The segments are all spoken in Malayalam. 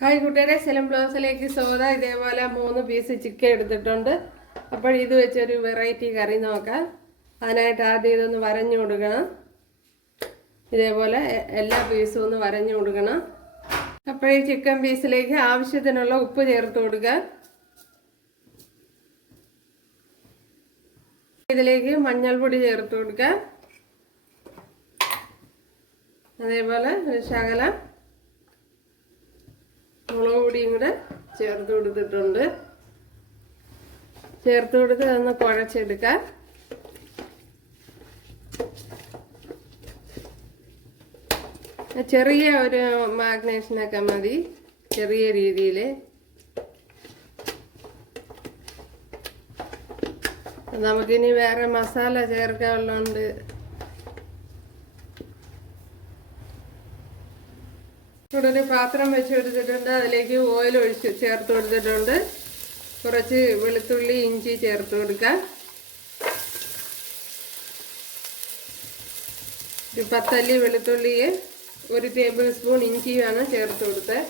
ഹായ് കൂട്ടുകാരെ, സെലം ബ്ലൗസിലേക്ക് സ്വാഗതം. ഇതേപോലെ 3 പീസ് ചിക്കൻ എടുത്തിട്ടുണ്ട്. അപ്പോൾ ഇത് വെച്ചൊരു വെറൈറ്റി കറി നോക്കാം. അതിനായിട്ട് ആദ്യം ഇതൊന്ന് വരഞ്ഞു കൊടുക്കണം. ഇതേപോലെ എല്ലാ പീസും ഒന്ന് വരഞ്ഞു കൊടുക്കണം. അപ്പോൾ ഈ ചിക്കൻ പീസിലേക്ക് ആവശ്യത്തിനുള്ള ഉപ്പ് ചേർത്ത് കൊടുക്കുക. ഇതിലേക്ക് മഞ്ഞൾപ്പൊടി ചേർത്ത് കൊടുക്കുക. അതേപോലെ ഒരു ശകലം മുളക് പൊടിയും കൂടെ ചേർത്ത് കൊടുത്തിട്ടുണ്ട്. ചേർത്ത് കൊടുത്ത് അതൊന്ന് കുഴച്ചെടുക്കാം. ചെറിയ ഒരു മാഗ്നേഷനൊക്കെ മതി, ചെറിയ രീതിയിൽ. നമുക്കിനി വേറെ മസാല ചേർക്കാനുള്ളതുകൊണ്ട് ഇവിടെ ഒരു പാത്രം വെച്ച് കൊടുത്തിട്ടുണ്ട്. അതിലേക്ക് ഓയിൽ ഒഴിച്ച് ചേർത്ത് കൊടുത്തിട്ടുണ്ട്. കുറച്ച് വെളുത്തുള്ളി ഇഞ്ചി ചേർത്ത് കൊടുക്കാം. ഒരു 10 അല്ലി വെളുത്തുള്ളിയെ 1 ടേബിൾ സ്പൂൺ ഇഞ്ചിയാണ് ചേർത്ത് കൊടുത്തത്.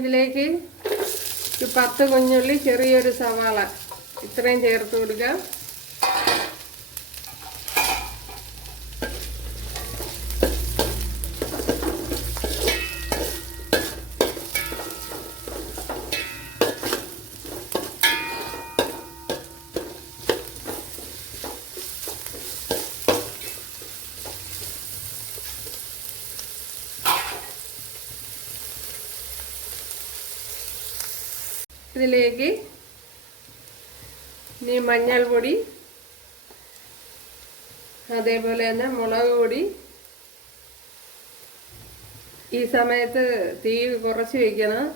ഇതിലേക്ക് 10 കുഞ്ഞുള്ളി, ചെറിയൊരു സവാള ഇത്രയും ചേർത്ത് കൊടുക്കാം. ഇതിലേക്ക് ഇനി മഞ്ഞൾപ്പൊടി, അതേപോലെ തന്നെ മുളക് പൊടി. ഈ സമയത്ത് തീ കുറച്ച് വയ്ക്കണം.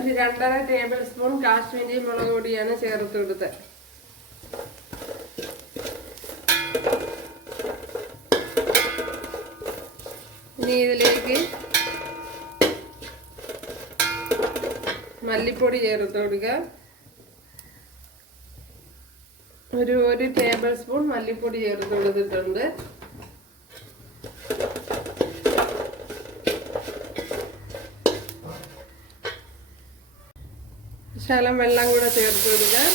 ഒരു 2.5 ടേബിൾ സ്പൂൺ കാശ്മീരി മുളക് പൊടിയാണ് ചേർത്ത് കൊടുത്തത്. ഇനി ഇതിലേക്ക് മല്ലിപ്പൊടി ചേർത്ത് കൊടുക്കുക. ഒരു ടേബിൾ സ്പൂൺ മല്ലിപ്പൊടി ചേർത്ത് കൊടുത്തിട്ടുണ്ട്. ശകലം വെള്ളം കൂടെ ചേർത്ത് കൊടുക്കുക.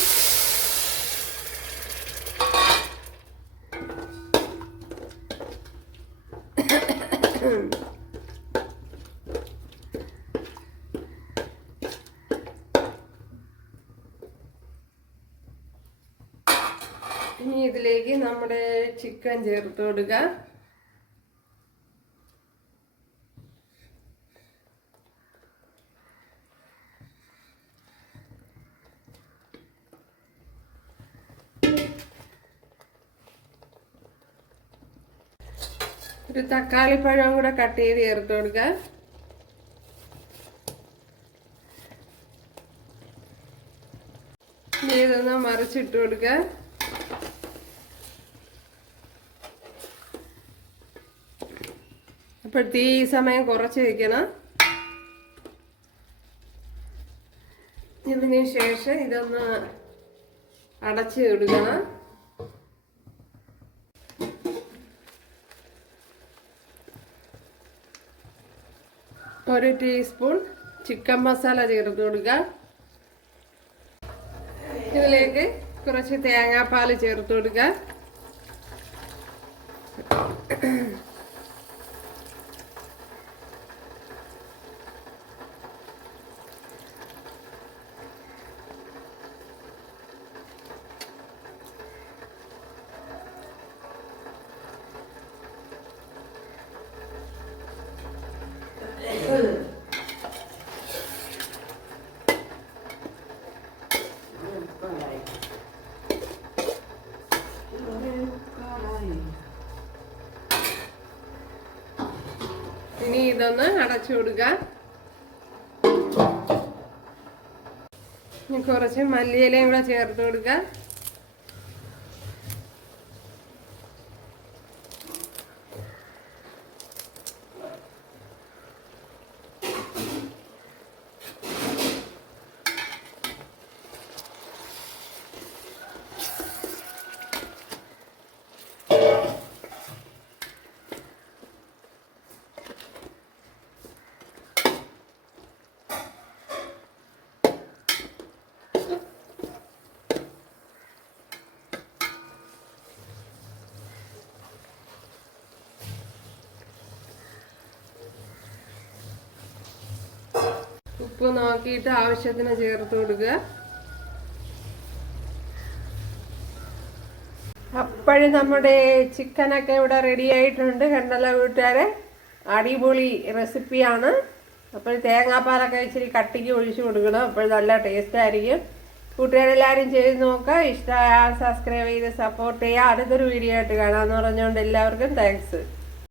ഇനി ഇതിലേക്ക് നമ്മുടെ ചിക്കൻ ചേർത്ത് കൊടുക്കുക. ഒരു തക്കാളിപ്പഴം കൂടെ കട്ട് ചെയ്ത് ചേർത്ത് കൊടുക്കുക. ഇനി ഇതൊന്ന് മറിച്ചിട്ട് കൊടുക്കുക. അപ്പോൾ തീ സമയം കുറച്ച് വയ്ക്കണം. ഇതിന് ശേഷം ഇതൊന്ന് അടച്ച് ഇടുകണം. ഒരു ടീസ്പൂൺ ചിക്കൻ മസാല ചേർത്ത് കൊടുക്കുക. ഇതിലേക്ക് കുറച്ച് തേങ്ങാപ്പാൽ ചേർത്ത് കൊടുക്കുക. ഇനി ഇതൊന്ന് അടച്ചു കൊടുക്കുക. കുറച്ച് മല്ലിയിലയും കൂടെ ചേർത്ത് കൊടുക്കുക. ഉപ്പ് നോക്കിയിട്ട് ആവശ്യത്തിന് ചേർത്ത് കൊടുക്കുക. അപ്പോഴും നമ്മുടെ ചിക്കനൊക്കെ ഇവിടെ റെഡി ആയിട്ടുണ്ട്. കണ്ടല്ലോ കൂട്ടുകാരെ, അടിപൊളി റെസിപ്പിയാണ്. അപ്പോൾ തേങ്ങാപ്പാലൊക്കെ ഇച്ചിരി കട്ടിക്ക് ഒഴിച്ചു കൊടുക്കണം. അപ്പോൾ നല്ല ടേസ്റ്റ് ആയിരിക്കും. കൂട്ടുകാരെല്ലാവരും ചെയ്ത് നോക്കുക. ഇഷ്ടമായ സബ്സ്ക്രൈബ് ചെയ്ത് സപ്പോർട്ട് ചെയ്യുക. അടുത്തൊരു വീഡിയോ ആയിട്ട് കാണാമെന്ന് പറഞ്ഞുകൊണ്ട് എല്ലാവർക്കും താങ്ക്സ്.